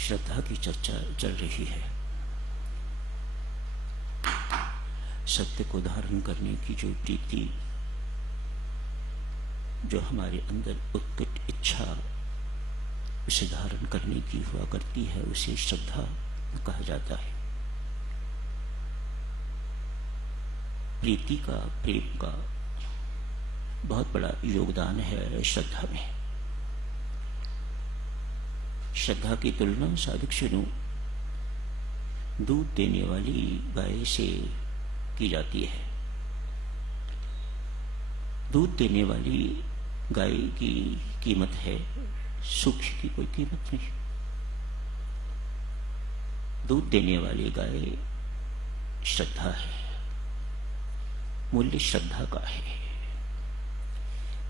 श्रद्धा की चर्चा चल रही है। सत्य को धारण करने की जो प्रीति, जो हमारे अंदर उत्कट इच्छा उसे धारण करने की हुआ करती है, उसे श्रद्धा कहा जाता है। प्रीति का, प्रेम का बहुत बड़ा योगदान है श्रद्धा में। श्रद्धा की तुलना साधक शुरू दूध देने वाली गाय से की जाती है। दूध देने वाली गाय की कीमत है, सुख की कोई कीमत नहीं। दूध देने वाली गाय श्रद्धा है, मूल्य श्रद्धा का है।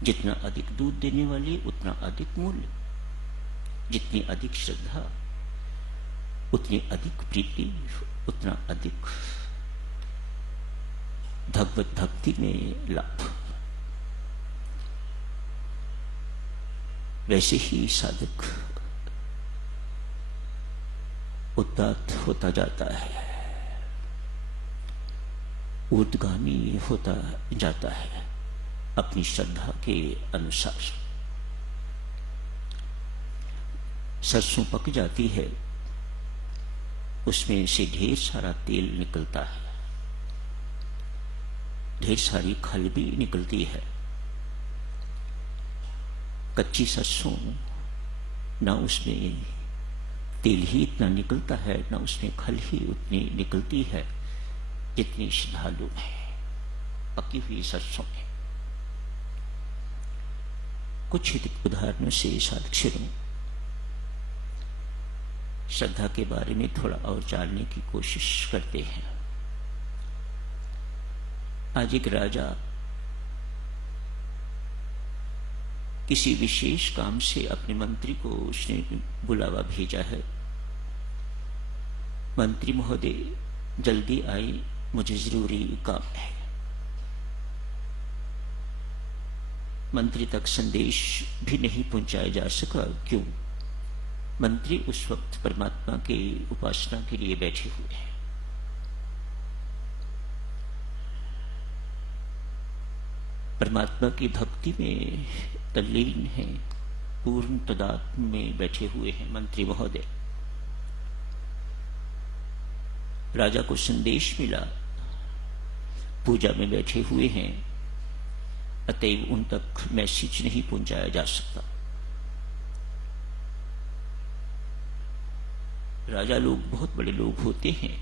जितना अधिक दूध देने वाली उतना अधिक मूल्य, जितनी अधिक श्रद्धा उतनी अधिक प्रीति, उतना अधिक भगवत भक्ति में लाभ। वैसे ही साधक उदात्त होता जाता है, ऊर्ध्वगामी होता जाता है अपनी श्रद्धा के अनुसार। सरसों पक जाती है, उसमें से ढेर सारा तेल निकलता है, ढेर सारी खल भी निकलती है। कच्ची सरसों ना उसमें तेल ही इतना निकलता है, ना उसमें खल ही उतनी निकलती है जितनी श्रद्धालु है पकी हुई सरसों में। कुछ उदाहरणों से साधक शुरू श्रद्धा के बारे में थोड़ा और जानने की कोशिश करते हैं। आज एक राजा किसी विशेष काम से अपने मंत्री को उसने बुलावा भेजा है। मंत्री महोदय जल्दी आए, मुझे जरूरी काम है। मंत्री तक संदेश भी नहीं पहुंचाया जा सका। क्यों? मंत्री उस वक्त परमात्मा की उपासना के लिए बैठे हुए हैं। परमात्मा की भक्ति में तल्लीन है, पूर्ण तदात्म में बैठे हुए हैं मंत्री महोदय। राजा को संदेश मिला, पूजा में बैठे हुए हैं, अतएव उन तक मैसेज नहीं पहुंचाया जा सकता। राजा लोग बहुत बड़े लोग होते हैं,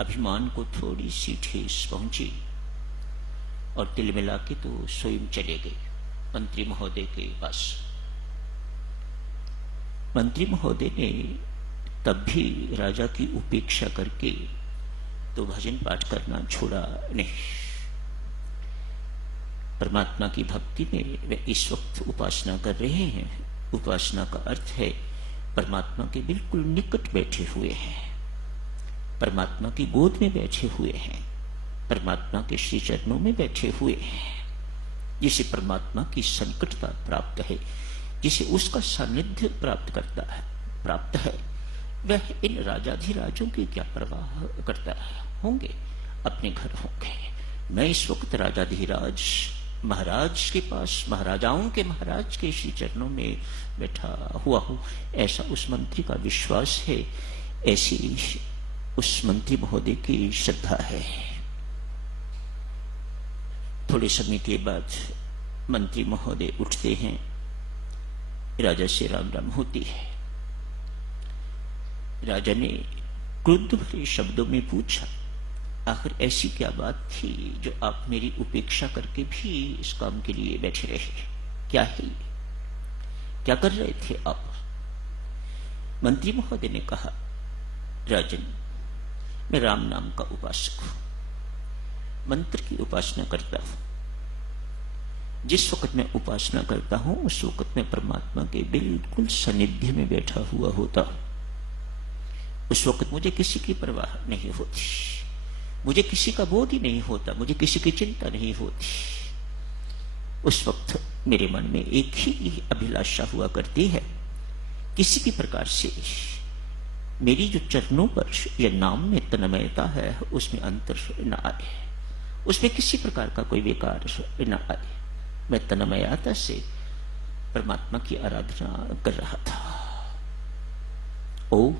अभिमान को थोड़ी सी ठेस पहुंची और तिल मिला के तो स्वयं चले गए मंत्री महोदय के पास। मंत्री महोदय ने तब भी राजा की उपेक्षा करके तो भजन पाठ करना छोड़ा नहीं। परमात्मा की भक्ति में वे इस वक्त उपासना कर रहे हैं। उपासना का अर्थ है परमात्मा के बिल्कुल निकट बैठे हुए हैं, परमात्मा की गोद में बैठे हुए हैं, परमात्मा के श्री चरणों में बैठे हुए हैं। जिसे परमात्मा की संकटता प्राप्त है, जिसे उसका सानिध्य प्राप्त है, वह इन राजाधिराजों की क्या परवाह करता है? होंगे अपने घर होंगे। मैं इस वक्त राजाधिराज महाराज के पास, महाराजाओं के महाराज के श्री चरणों में बैठा हुआ हूं, ऐसा उस मंत्री का विश्वास है, ऐसी उस मंत्री महोदय की श्रद्धा है। थोड़े समय के बाद मंत्री महोदय उठते हैं, राजा से राम राम होती है। राजा ने क्रुद्ध भरे शब्दों में पूछा, आखिर ऐसी क्या बात थी जो आप मेरी उपेक्षा करके भी इस काम के लिए बैठे रहे? क्या है ये? क्या कर रहे थे आप? मंत्री महोदय ने कहा, राजन, मैं राम नाम का उपासक हूं, मंत्र की उपासना करता हूं। जिस वक्त मैं उपासना करता हूं उस वक्त मैं परमात्मा के बिल्कुल सानिध्य में बैठा हुआ होता हूं। उस वक्त मुझे किसी की परवाह नहीं होती, मुझे किसी का बोध ही नहीं होता, मुझे किसी की चिंता नहीं होती। उस वक्त मेरे मन में एक ही अभिलाषा हुआ करती है किसी भी प्रकार से मेरी जो चरणों पर या नाम में तन्मयता है उसमें अंतर न आए, उसमें किसी प्रकार का कोई विकार न आए। मैं तन्मयता से परमात्मा की आराधना कर रहा था। ओ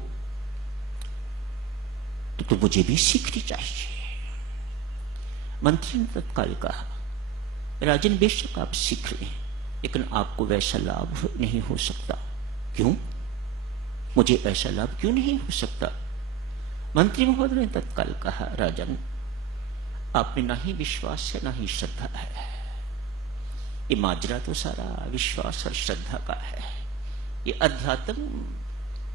तो मुझे भी सीखनी चाहिए। मंत्री ने तत्काल कहा, राजन बेशक आप सीख लें, लेकिन आपको वैसा लाभ नहीं हो सकता। क्यों? मुझे ऐसा लाभ क्यों नहीं हो सकता? मंत्री महोदय ने तत्काल कहा, राजन आप में ना ही विश्वास है ना ही श्रद्धा है। ये माजरा तो सारा विश्वास और श्रद्धा का है। ये अध्यात्म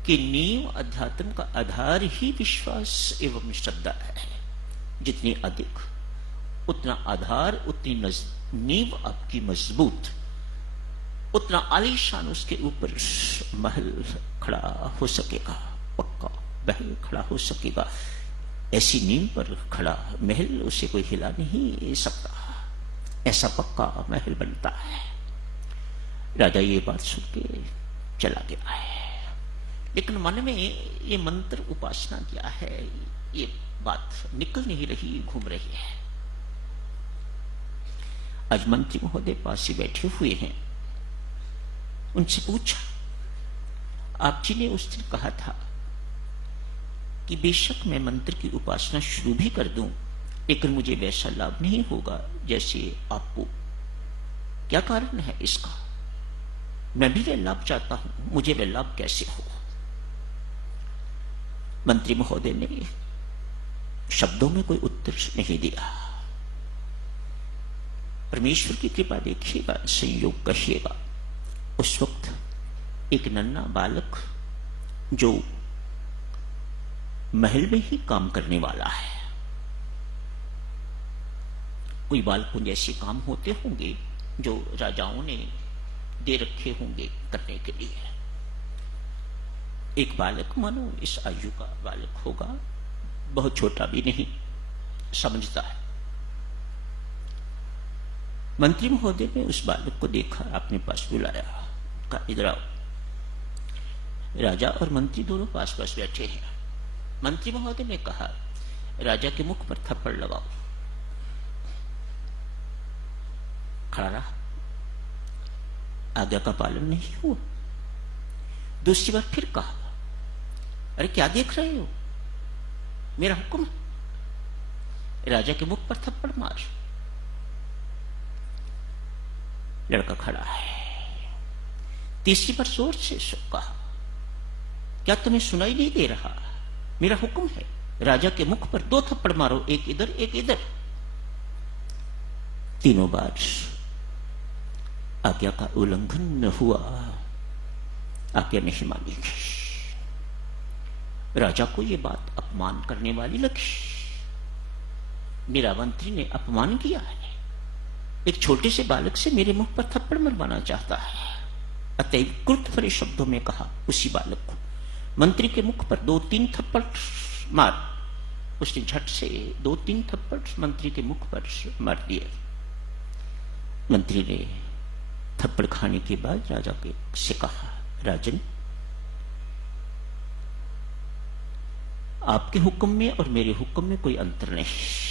की नींव, अध्यात्म का आधार ही विश्वास एवं श्रद्धा है। जितनी अधिक उतना आधार, उतनी नींव आपकी मजबूत, उतना आलीशान उसके ऊपर महल खड़ा हो सकेगा, पक्का महल खड़ा हो सकेगा। ऐसी नींव पर खड़ा महल उसे कोई हिला नहीं सकता, ऐसा पक्का महल बनता है। राजा ये बात सुन के चला गया है, लेकिन मन में ये मंत्र उपासना क्या है, ये बात निकल नहीं रही, घूम रही है। आज मंत्री महोदय पास ही बैठे हुए हैं। उनसे पूछा, आप जी ने उस दिन कहा था कि बेशक मैं मंत्र की उपासना शुरू भी कर दूं, लेकिन मुझे वैसा लाभ नहीं होगा जैसे आपको। क्या कारण है इसका? मैं भी वह लाभ चाहता हूं, मुझे वह लाभ कैसे हो? मंत्री महोदय ने शब्दों में कोई उत्तर नहीं दिया। परमेश्वर की कृपा देखिएगा, संयोग कहिएगा। उस वक्त एक नन्हा बालक जो महल में ही काम करने वाला है, कोई बालकों जैसे काम होते होंगे जो राजाओं ने दे रखे होंगे करने के लिए। एक बालक, मानो इस आयु का बालक होगा, बहुत छोटा भी नहीं, समझता है। मंत्री महोदय ने उस बालक को देखा, अपने पास बुलाया, कहा इधर आओ। राजा और मंत्री दोनों पास पास बैठे हैं। मंत्री महोदय ने कहा, राजा के मुख पर थप्पड़ लगाओ। खड़ा रहा, आज्ञा का पालन नहीं हुआ। दूसरी बार फिर कहा, अरे क्या देख रहे हो, मेरा हुक्म है, राजा के मुख पर थप्पड़ मार। लड़का खड़ा है। तीसरी बार जोर से कहा, क्या तुम्हें सुनाई नहीं दे रहा, मेरा हुक्म है, राजा के मुख पर 2 थप्पड़ मारो, एक इधर एक इधर। तीनों बार आज्ञा का उल्लंघन न हुआ, आज्ञा नहीं मानी गई। राजा को यह बात अपमान करने वाली लगी। मेरा मंत्री ने अपमान किया है, एक छोटे से बालक से मेरे मुख पर थप्पड़ मरवाना चाहता है। अतएव क्रुद्ध भरे शब्दों में कहा उसी बालक को, मंत्री के मुख पर 2-3 थप्पड़ मार। उसने झट से 2-3 थप्पड़ मंत्री के मुख पर मार दिए। मंत्री ने थप्पड़ खाने के बाद राजा के से कहा, राजन आपके हुक्म में और मेरे हुक्म में कोई अंतर नहीं।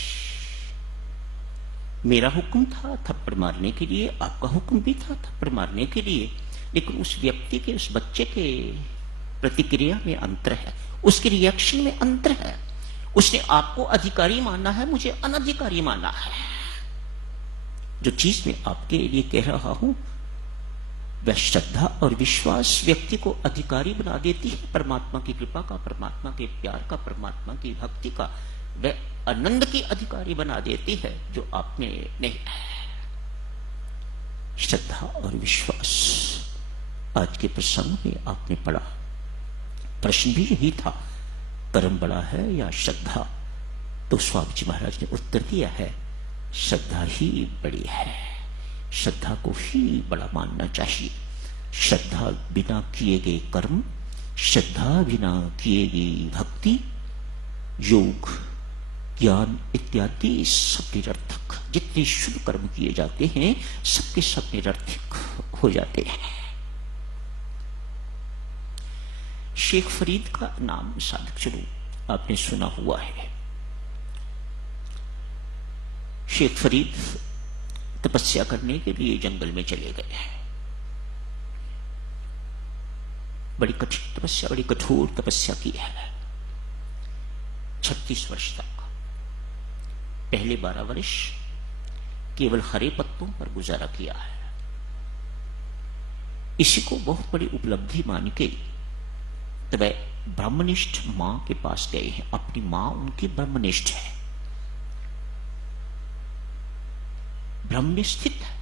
मेरा हुक्म था थप्पड़ मारने के लिए, आपका हुक्म भी था थप्पड़ मारने के लिए, लेकिन उस व्यक्ति के, उस बच्चे के प्रतिक्रिया में अंतर है, उसके रिएक्शन में अंतर है। उसने आपको अधिकारी माना है, मुझे अनधिकारी माना है। जो चीज मैं आपके लिए कह रहा हूं वह श्रद्धा और विश्वास व्यक्ति को अधिकारी बना देती है परमात्मा की कृपा का, परमात्मा के प्यार का, परमात्मा की भक्ति का। वह आनंद की अधिकारी बना देती है जो आप में नहीं है। श्रद्धा और विश्वास आज के प्रसंग में आपने पढ़ा। प्रश्न भी यही था, कर्म बड़ा है या श्रद्धा? तो स्वामी जी महाराज ने उत्तर दिया है, श्रद्धा ही बड़ी है, श्रद्धा को ही बड़ा मानना चाहिए। श्रद्धा बिना किए गए कर्म, श्रद्धा बिना किए गई भक्ति, योग, ज्ञान इत्यादि सब निरर्थक। जितने शुभ कर्म किए जाते हैं सबके सब निरर्थक हो जाते हैं। शेख फरीद का नाम साधक स्वरूप आपने सुना हुआ है। शेख फरीद तपस्या करने के लिए जंगल में चले गए हैं। बड़ी कठिन तपस्या, बड़ी कठोर तपस्या की है। 36 वर्ष तक, पहले 12 वर्ष केवल हरे पत्तों पर गुजारा किया है। इसी को बहुत बड़ी उपलब्धि मान के तब ब्रह्मनिष्ठ मां के पास गए हैं। अपनी मां उनकी ब्रह्मनिष्ठ है, ब्रह्म में स्थित है।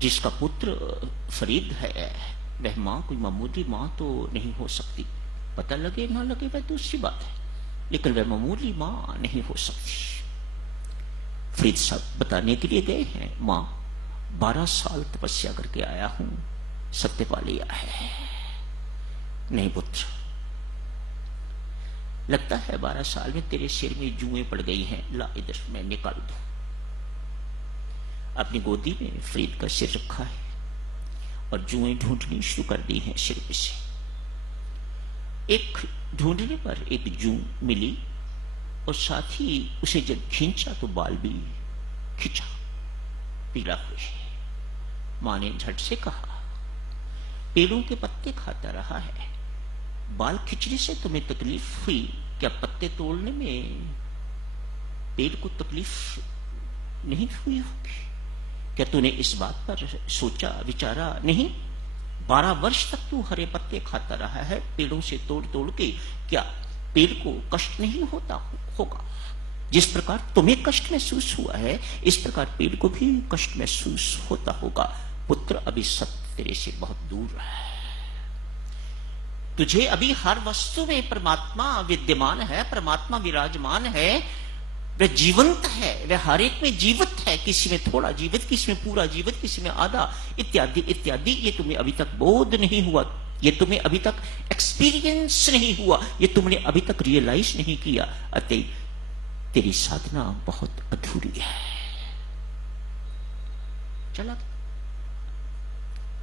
जिसका पुत्र फरीद है वह मां कोई मामूली मां तो नहीं हो सकती। पता लगे ना लगे वह दूसरी बात है, लेकिन वह मामूली मां नहीं हो सकती। फरीद साहब बताने के लिए गए हैं, मां 12 साल तपस्या करके आया हूं, सत्य पा लिया है। नहीं पुत्र, लगता है 12 साल में तेरे सिर में जुएं पड़ गई हैं, ला इधर मैं निकाल दूं। अपनी गोदी में फरीद का सिर रखा है और जुएं ढूंढनी शुरू कर दी हैं सिर पे से। एक ढूंढने पर एक जू मिली और साथ ही उसे जब खींचा तो बाल भी खिंचा, पीला हुए। मां ने झट से कहा, पेड़ों के पत्ते खाता रहा है, बाल खिंचने से तुम्हें तकलीफ हुई क्या? पत्ते तोड़ने में पेड़ को तकलीफ नहीं हुई होगी क्या? तूने इस बात पर सोचा विचारा नहीं? 12 वर्ष तक तू हरे पत्ते खाता रहा है पेड़ों से तोड़ तोड़ के, क्या पेड़ को कष्ट नहीं होता होगा? जिस प्रकार तुम्हें कष्ट महसूस हुआ है इस प्रकार पेड़ को भी कष्ट महसूस होता होगा। पुत्र, अभी सत्य तेरे से बहुत दूर है। तुझे अभी हर वस्तु में परमात्मा विद्यमान है, परमात्मा विराजमान है, वह जीवंत है, वह हर एक में जीवित है। किसी में थोड़ा जीवित, किसी में पूरा जीवित, किसी में आधा, इत्यादि इत्यादि। ये तुम्हें अभी तक बोध नहीं हुआ, ये तुम्हें अभी तक एक्सपीरियंस नहीं हुआ, ये तुमने अभी तक रियलाइज नहीं किया। अतः तेरी साधना बहुत अधूरी है। चला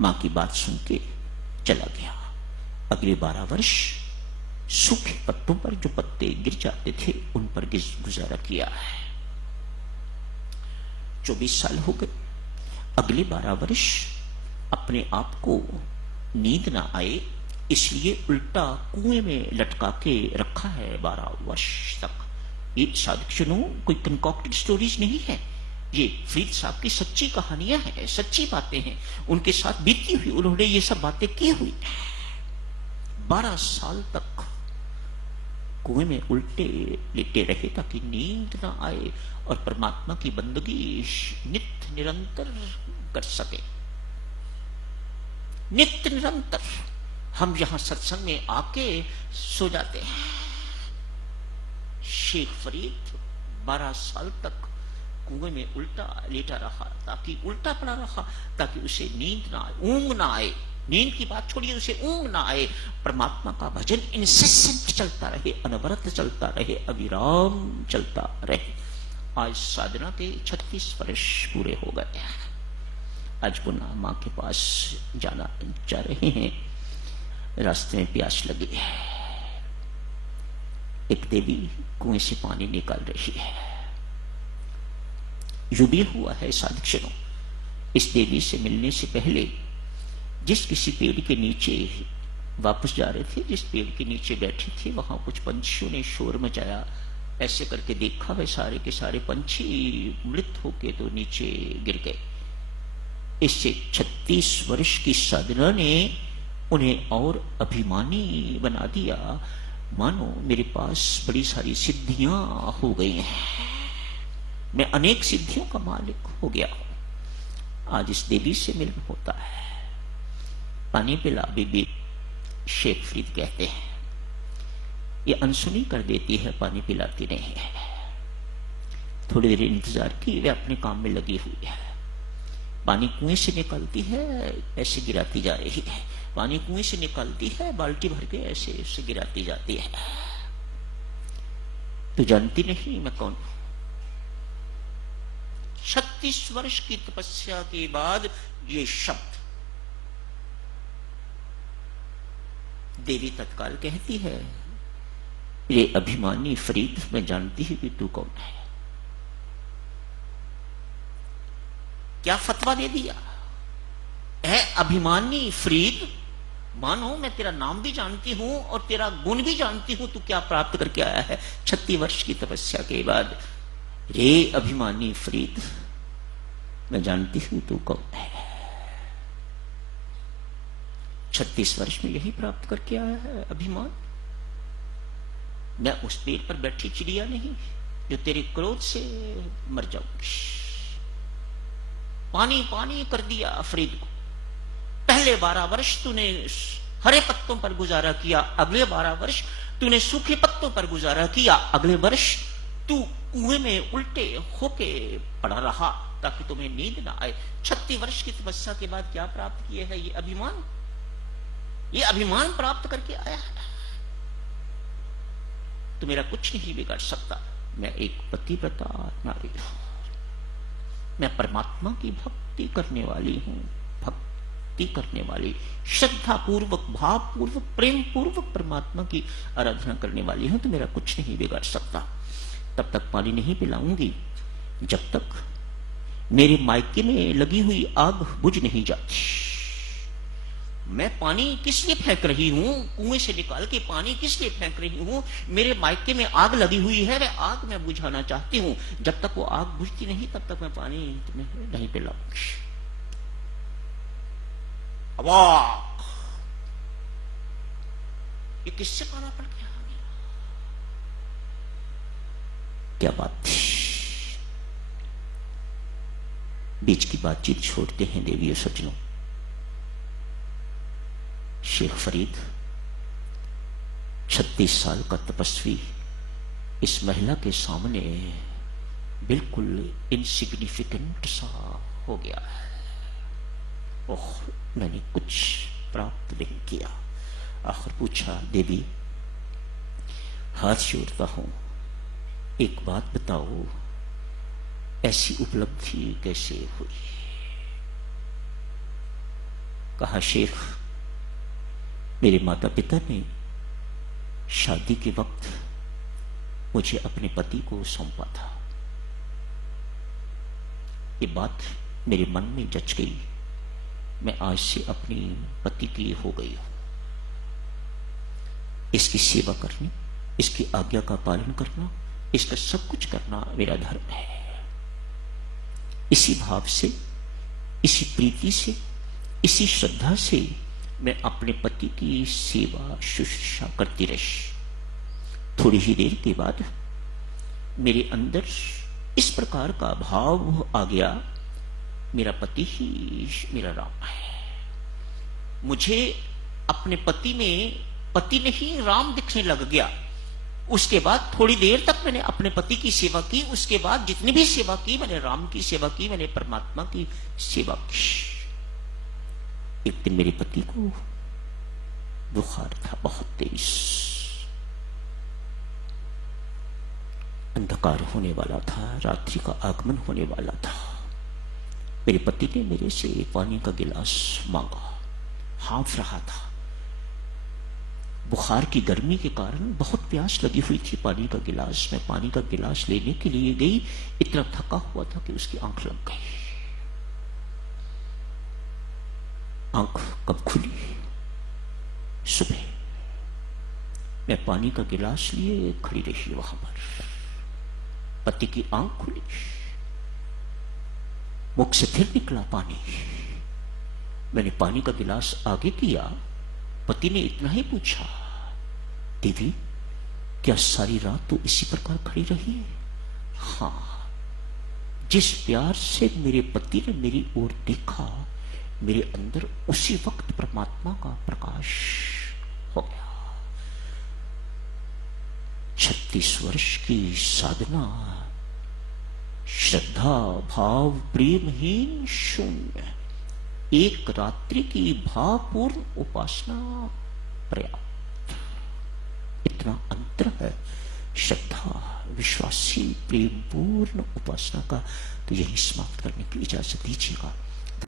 मां की बात सुन के चला गया। अगले 12 वर्ष सूखे पत्तों पर जो पत्ते गिर जाते थे उन पर गुजारा किया है। 24 साल हो गए। अगले 12 वर्ष अपने आप को नींद ना आए इसलिए उल्टा कुएं में लटका के रखा है 12 वर्ष तक। ये साधुजनों कोई कंकॉक्टेड स्टोरीज नहीं है, ये फरीद साहब की सच्ची कहानियां हैं, सच्ची बातें हैं, उनके साथ बीती हुई, उन्होंने ये सब बातें की हुई। 12 साल तक कुएं में उल्टे लेटे रहे ताकि नींद ना आए और परमात्मा की बंदगी नित्य निरंतर कर सके। नित्य निरंतर। हम यहां सत्संग में आके सो जाते हैं। शेख फरीद 12 साल तक कुएं में उल्टा लेटा रहा, ताकि उल्टा पड़ा रहा ताकि उसे नींद ना आए, ऊंग ना आए। नींद की बात छोड़िए, उसे ऊंग ना आए। परमात्मा का भजन इंसेसेंट चलता रहे, अनवरत चलता रहे, अविराम चलता रहे। आज साधना के 36 वर्ष पूरे हो गए। आज पुनः मां के पास जा रहे हैं। रास्ते में प्यास लगी है। एक देवी कुएं से पानी निकाल रही है। यूं भी हुआ है साधुजनों, इस देवी से मिलने से पहले जिस किसी पेड़ के नीचे वापस जा रहे थे, जिस पेड़ के नीचे बैठे थे, वहां कुछ पंछियों ने शोर मचाया। ऐसे करके देखा, वे सारे के सारे पंछी मृत होके तो नीचे गिर गए। इससे 36 वर्ष की साधना ने उन्हें और अभिमानी बना दिया, मानो मेरे पास बड़ी सारी सिद्धियां हो गई हैं, मैं अनेक सिद्धियों का मालिक हो गया हूं। आज इस देवी से मिलन होता है। पानी पिला बीबी, शेख फरीद कहते हैं। ये अनसुनी कर देती है, पानी पिलाती नहीं है। थोड़ी देर इंतजार की, वे अपने काम में लगी हुई है। पानी कुएं से निकलती है, ऐसे गिराती जा रही है। पानी कुएं से निकलती है, बाल्टी भर के ऐसे ऐसे गिराती जाती है। तो जानती नहीं मैं कौन हूं। 36 वर्ष की तपस्या के बाद ये शब्द देवी तत्काल कहती है, रे अभिमानी फरीद, मैं जानती हूं कि तू कौन है। क्या फतवा दे दिया है अभिमानी फरीद, मानो मैं तेरा नाम भी जानती हूं और तेरा गुण भी जानती हूं, तू क्या प्राप्त करके आया है 36 वर्ष की तपस्या के बाद। रे अभिमानी फरीद, मैं जानती हूं तू कौन है। 36 वर्ष में यही प्राप्त करके आया है अभिमान। मैं उस पेड़ पर बैठी चिड़िया नहीं जो तेरे क्रोध से मर जाऊंगी। पानी पानी कर दिया फरीद को। पहले 12 वर्ष तूने हरे पत्तों पर गुजारा किया, अगले 12 वर्ष तूने सूखे पत्तों पर गुजारा किया, अगले वर्ष तू कुएं में उल्टे होके पड़ा रहा ताकि तुम्हें नींद ना आए। 36 वर्ष की तपस्या के बाद क्या प्राप्त किए है ये अभिमान? ये अभिमान प्राप्त करके आया है। तो मेरा कुछ नहीं बिगाड़ सकता। मैं एक पतिव्रता नारी हूं, मैं परमात्मा की भक्ति करने वाली हूं, भक्ति करने वाली, श्रद्धा पूर्वक, भाव पूर्वक, प्रेम पूर्वक परमात्मा की आराधना करने वाली हूं। तो मेरा कुछ नहीं बिगाड़ सकता। तब तक पानी नहीं पिलाऊंगी जब तक मेरे मायके में लगी हुई आग बुझ नहीं जाती। मैं पानी किस लिए फेंक रही हूं, कुएं से निकाल के पानी किस लिए फेंक रही हूं? मेरे मायके में आग लगी हुई है, वह आग मैं बुझाना चाहती हूं। जब तक वो आग बुझती नहीं तब तक मैं पानी तुम्हें नहीं पिलाऊंगी। अवाक, ये किससे पाना पड़ गया? क्या बात थी? बीच की बातचीत छोड़ते हैं देवी और सज्जनों। शेख फरीद 36 साल का तपस्वी इस महिला के सामने बिल्कुल इनसिग्निफिकेंट सा हो गया है। ओह, मैंने कुछ प्राप्त नहीं किया। आखिर पूछा, देवी हाथ जोड़ता हूं, एक बात बताओ, ऐसी उपलब्धि कैसे हुई? कहा, शेख मेरे माता पिता ने शादी के वक्त मुझे अपने पति को सौंपा था। ये बात मेरे मन में जच गई। मैं आज से अपनी पति की हो गई हूं। इसकी सेवा करनी, इसकी आज्ञा का पालन करना, इसका सब कुछ करना मेरा धर्म है। इसी भाव से, इसी प्रीति से, इसी श्रद्धा से मैं अपने पति की सेवा शुश्रूषा करती रही। थोड़ी ही देर के बाद मेरे अंदर इस प्रकार का भाव आ गया, मेरा पति ही मेरा राम है। मुझे अपने पति में पति नहीं राम दिखने लग गया। उसके बाद थोड़ी देर तक मैंने अपने पति की सेवा की। उसके बाद जितनी भी सेवा की, मैंने राम की सेवा की, मैंने परमात्मा की सेवा की। एक दिन मेरे पति को बुखार था, बहुत तेज। अंधकार होने वाला था, रात्रि का आगमन होने वाला था। मेरे पति ने मेरे से पानी का गिलास मांगा। हाँफ रहा था। बुखार की गर्मी के कारण बहुत प्यास लगी हुई थी। पानी का गिलास, मैं पानी का गिलास लेने के लिए गई, इतना थका हुआ था कि उसकी आंख लग गई। आंख कब खुली? सुबह। मैं पानी का गिलास लिए खड़ी रही वहां पर। पति की आंख खुली, मुख से फिर निकला पानी। मैंने पानी का गिलास आगे किया। पति ने इतना ही पूछा, देवी क्या सारी रात तू इसी प्रकार खड़ी रही है? हाँ। जिस प्यार से मेरे पति ने मेरी ओर देखा, मेरे अंदर उसी वक्त परमात्मा का प्रकाश हो गया। 36 वर्ष की साधना, श्रद्धा भाव प्रेमहीन शून्य, एक रात्रि की भावपूर्ण उपासना पर्याप्त। इतना अंतर है श्रद्धा, विश्वासी, प्रेमपूर्ण उपासना का। तो यही समाप्त करने की इजाजत दीजिएगा।